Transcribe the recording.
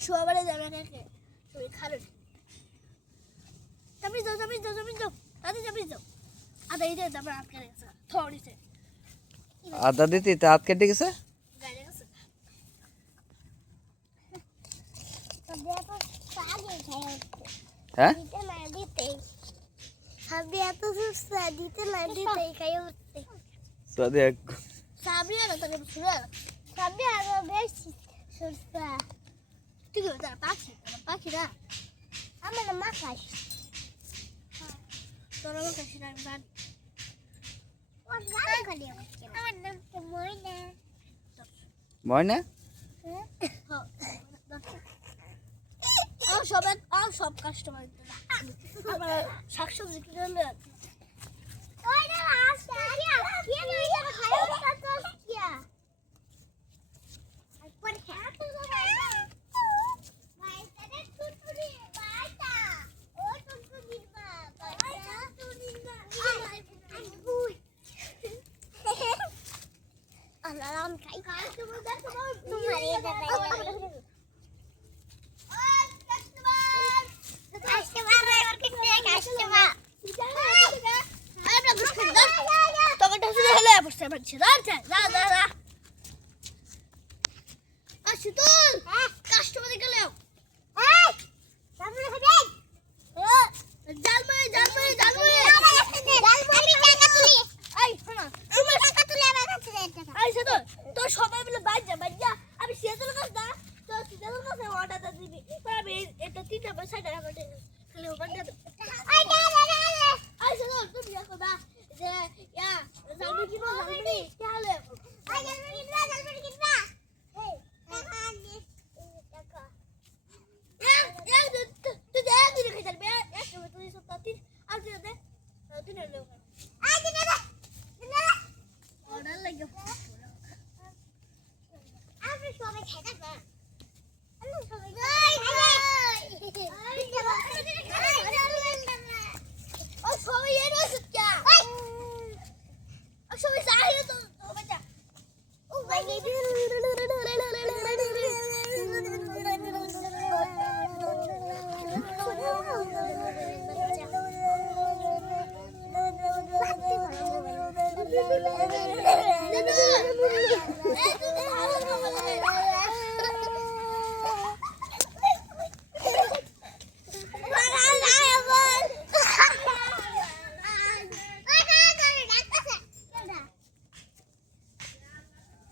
সবারে যাবে নাকি তুমি খাবে তুমি যাও আদা যাবি যাও আদা এই দে তারপর আটকে গেছে থড়িছে আদা দিতে তা হাত কেটে গেছে গাড়ি গেছে হ্যাঁ দিতে না দিতে সাবি এত সুস্তা দিতে না দিতে খাই উঠতে সাদে সাবি আর তোকে শুরু সাবি আর বেশি সুস্তা ঠিক আছে তার পাখি না আমার মা খাস তোরা মা খাস না বাদ ও গান খালি আমার নাম তো ময়না সব কাস্টমার আমরা শাকসবজি কিনে আনলে আলাম খাই তোর সবাই মিলে বাইজা আমি সেতুর কাছে না তো সেতুর কাছে অর্ডার দিবি আমি এটা 3টা পয়সা টাকা করে খালি ওভার দে আই সেতুর তুমি দেখো না যে ইয়া জালমি কিনো জালমি তাহলে আই জালমি কিনবা এই টাকা নে টাকা তুই দেখ দিলে খাই যাবে এক তুই সব তিন আর দিলে দে দিলে লে আই দিলে দে অর্ডার লাগে আমি সবাই খেতে না আমি সবাই ও সবাই এর ওষুধ কে ও সবাই সাহিল তো বাচ্চা ও ভাই